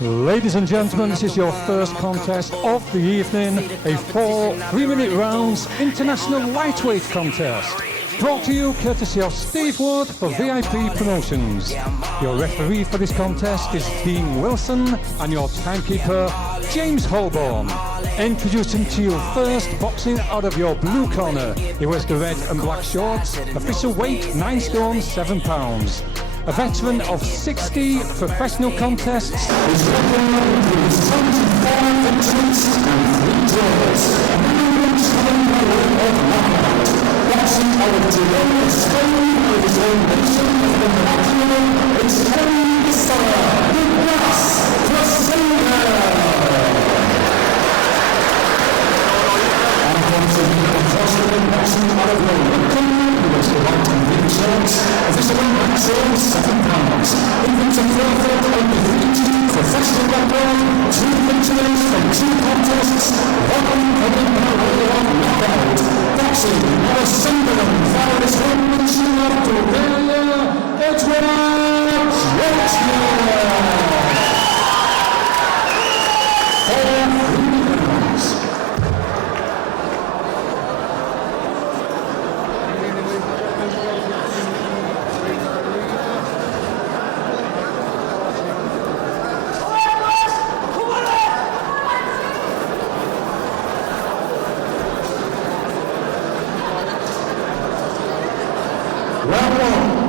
Ladies and gentlemen, this is your first contest of the evening, a 4 3-minute rounds international lightweight contest. Brought to you courtesy of Steve Wood for VIP Promotions. Your referee for this contest is Dean Wilson and your timekeeper, James Holborn. Introducing to you first, boxing out of your blue corner. He wears the red and black shorts, official weight 9 stone 7 pounds. A veteran of 60 professional contests. His record is 24 victories and 3 draws. Boxing out of Girona, Spain, with his own nation of the National, it's Eliecer, the Gas, Quezada. And boxing out of London, who was the white and green shorts, official weight 7 pounds. Infants and Crawford undefeated, professional record, 2 victories from 2 contests, 1 coming by way of knockout. Boxing out of Sunderland, via his home nation of Eduard, Georgiev. 4 3-minute Round 1.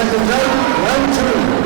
Second down, round 2.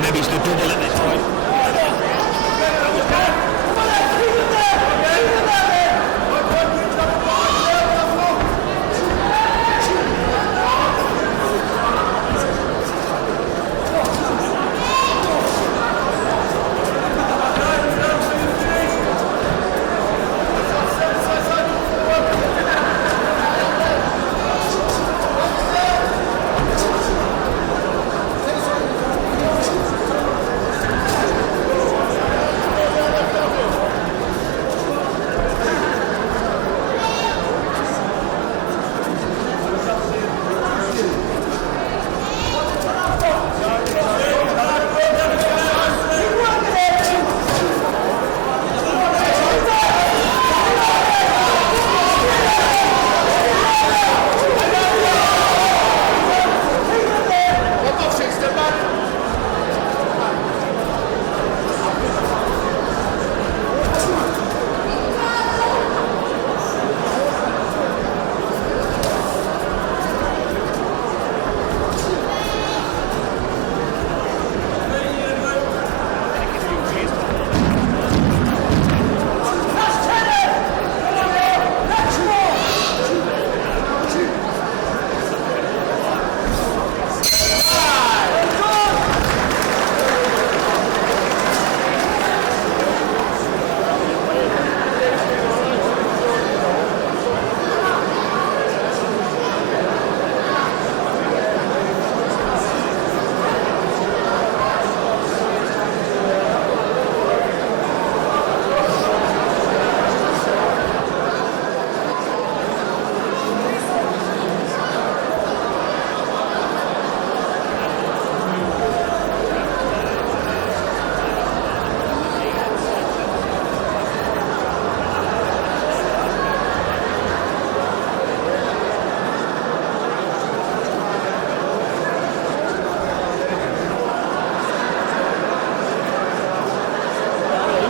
Maybe it's the double at this point.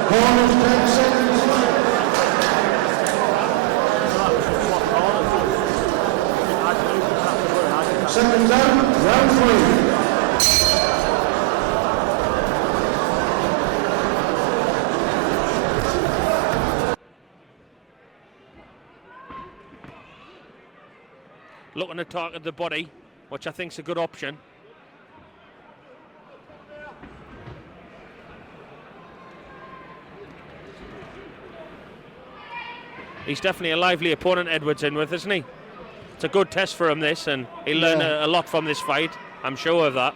Corners 10 seconds. Second down, round 3. Looking to target the body, which I think is a good option. He's definitely a lively opponent, Edward's in with, isn't he? It's a good test for him, this, and he'll learn a lot from this fight. I'm sure of that.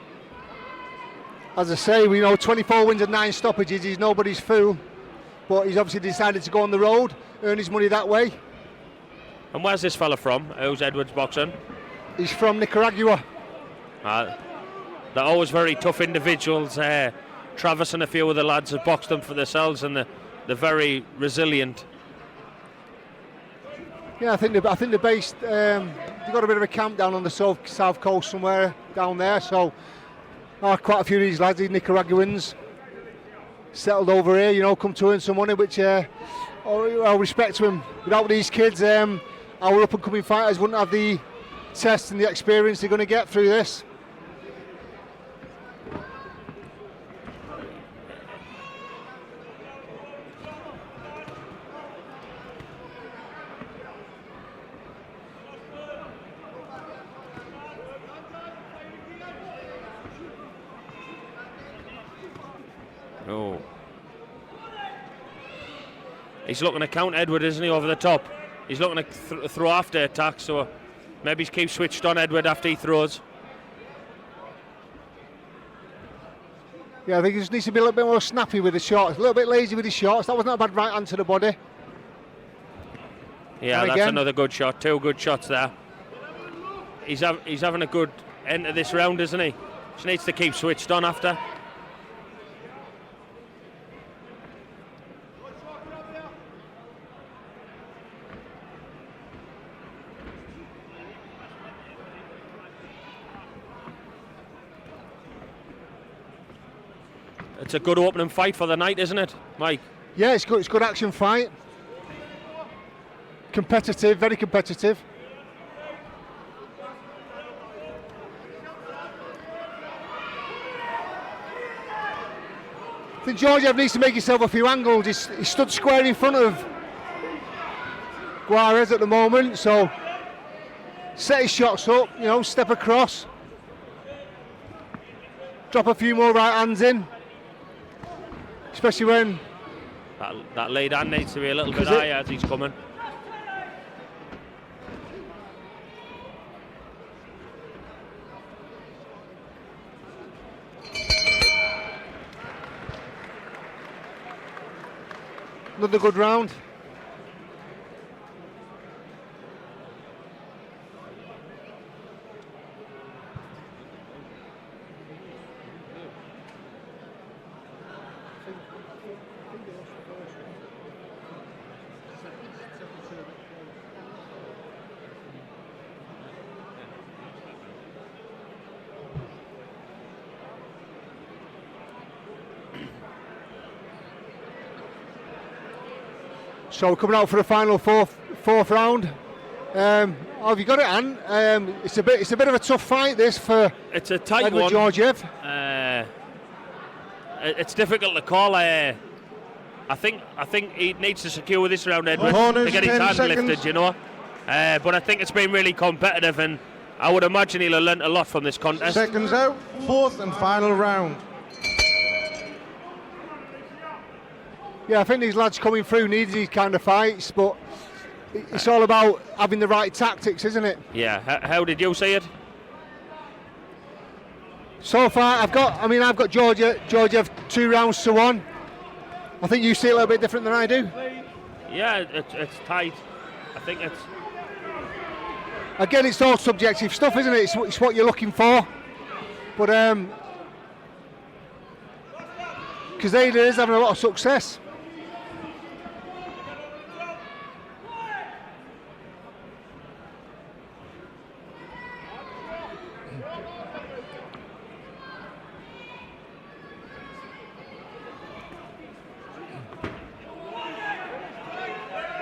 As I say, we know 24 wins and 9 stoppages. He's nobody's fool, but he's obviously decided to go on the road, earn his money that way. And where's this fella from? Who's Edward's boxing? He's from Nicaragua. They're always very tough individuals. Travis and a few of the lads have boxed them for themselves, and they're very resilient. Yeah, I think they're based. They've got a bit of a camp down on the south coast somewhere down there. So quite a few of these lads, these Nicaraguans, settled over here. You know, come to earn some money, which I'll respect to them. Without these kids, our up and coming fighters wouldn't have the test and the experience they're going to get through this. Oh. He's looking to count Edward, isn't he, over the top? He's looking to throw after attack, so maybe keep switched on Edward after he throws. Yeah, I think he just needs to be a little bit more snappy with his shots, a little bit lazy with his shots. That was not a bad right hand to the body. Yeah, that's another good shot. 2 good shots there. He's having a good end to this round, isn't he? Just needs to keep switched on after. It's a good opening fight for the night, isn't it, Mike? Yeah, it's good. It's a good action fight. Competitive, very competitive. I think Georgiev needs to make himself a few angles. He's stood square in front of Juarez at the moment, so set his shots up, you know, step across, drop a few more right hands in, especially when that lead hand needs to be a little bit higher as he's coming. Another good round. So we're coming out for the final fourth round. Have you got it, Anne? It's a bit of a tough fight, this, for it's a tight Edward one. Georgiev. It's difficult to call. I think he needs to secure this round, Edward, to get his hand lifted, you know. But I think it's been really competitive, and I would imagine he'll have learnt a lot from this contest. Seconds out, 4th and final round. Yeah, I think these lads coming through need these kind of fights, but it's all about having the right tactics, isn't it? Yeah. How did you see it? So far, I've got Georgiev 2 rounds to 1. I think you see it a little bit different than I do. Yeah, it's tight. I think it's. Again, it's all subjective stuff, isn't it? It's what you're looking for. But Quezada is having a lot of success.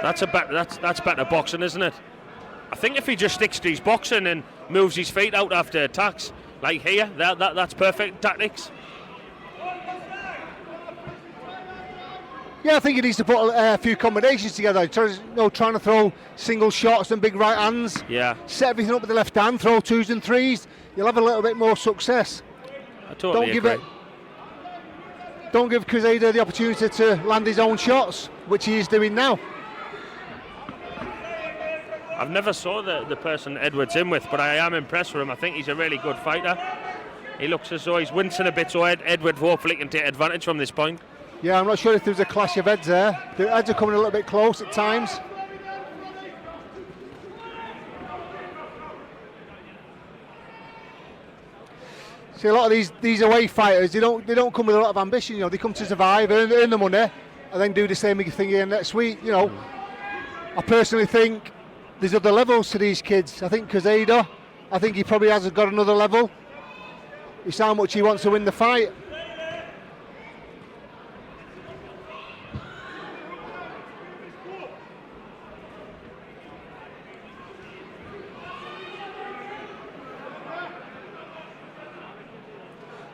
That's better boxing, isn't it? I think if he just sticks to his boxing and moves his feet out after attacks, like here, that's perfect tactics. Yeah, I think he needs to put a few combinations together. Trying to throw single shots and big right hands. Yeah. Set everything up with the left hand, throw 2s and 3s. You'll have a little bit more success. I totally agree. Don't give Quezada the opportunity to land his own shots, which he is doing now. I've never saw the person Edward's in with, but I am impressed with him. I think he's a really good fighter. He looks as though he's wincing a bit, so Edward hopefully can take advantage from this point. Yeah, I'm not sure if there's a clash of heads there. The heads are coming a little bit close at times. See, a lot of these away fighters, they don't come with a lot of ambition. You know, they come to survive, earn the money, and then do the same thing again next week. You know, I personally think there's other levels to these kids. I think Quezada, I think he probably has got another level. It's how much he wants to win the fight.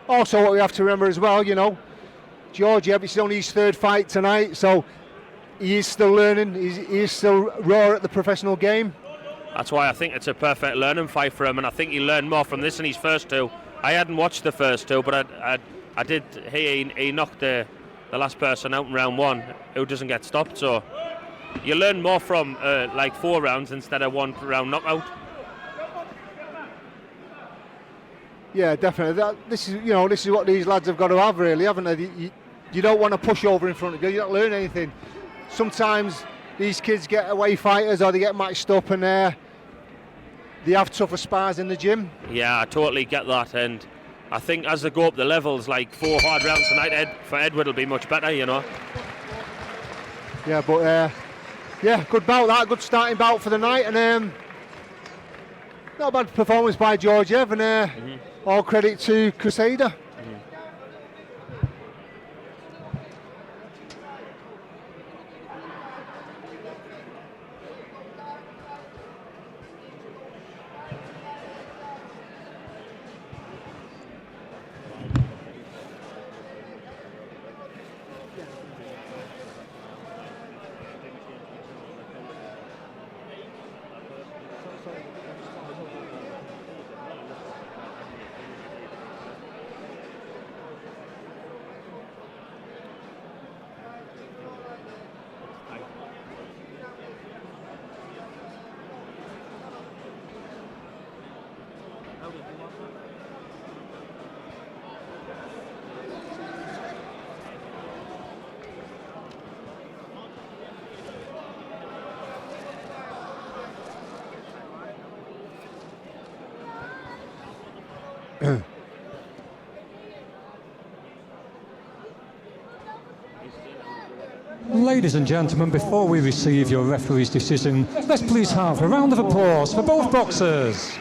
Also, what we have to remember as well, you know, Georgiev, it's only his third fight tonight, so he is still learning, he is still raw at the professional game. That's why I think it's a perfect learning fight for him, and I think he learned more from this than his first two. I hadn't watched the first two, but I did hear he knocked the last person out in round one who doesn't get stopped, so you learn more from like 4 rounds instead of 1 round knockout. Yeah, definitely. This is what these lads have got to have, really, haven't they? You don't want to push over in front of you. You don't learn anything. Sometimes these kids get away fighters or they get matched up and they have tougher spars in the gym. Yeah, I totally get that, and I think as they go up the levels, like 4 hard rounds tonight, for Edward will be much better, you know. Yeah, but yeah, good bout that, good starting bout for the night, and not a bad performance by Georgiev, and all credit to Quezada. Ladies and gentlemen, before we receive your referee's decision, let's please have a round of applause for both boxers.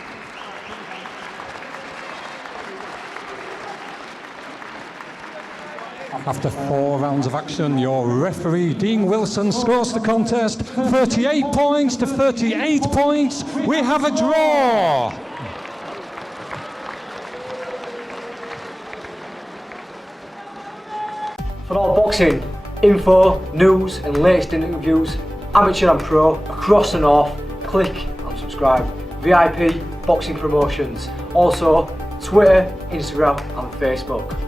After 4 rounds of action, your referee, Dean Wilson, scores the contest 38 points to 38 points. We have a draw. For all boxing info, news and latest interviews, amateur and pro, across the north, click and subscribe. VIP Boxing Promotions. Also Twitter, Instagram and Facebook.